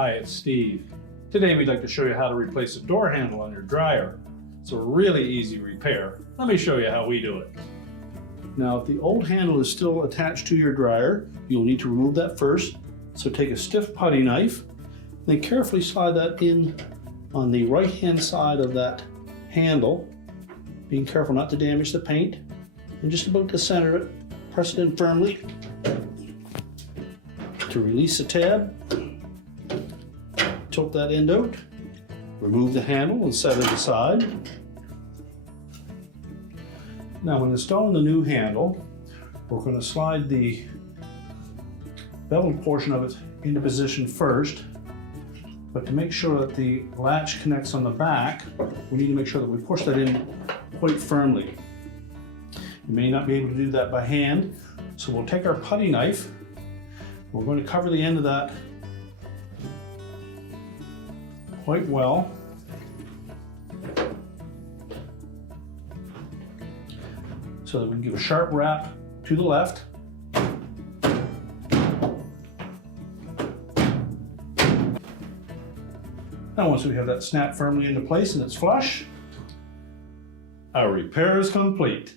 Hi, it's Steve. Today we'd like to show you how to replace a door handle on your dryer. It's a really easy repair. Let me show you how we do it. Now, if the old handle is still attached to your dryer, you'll need to remove that first. So take a stiff putty knife, then carefully slide that in on the right-hand side of that handle, being careful not to damage the paint, and just about the center of it, press it in firmly to release the tab. Tilt that end out, remove the handle and set it aside. Now, when installing the new handle, we're going to slide the beveled portion of it into position first. But to make sure that the latch connects on the back, we need to make sure that we push that in quite firmly. You may not be able to do that by hand, so we'll take our putty knife. We're going to cover the end of that quite well. So that we can give a sharp wrap to the left. Now, once we have that snap firmly into place and it's flush, our repair is complete.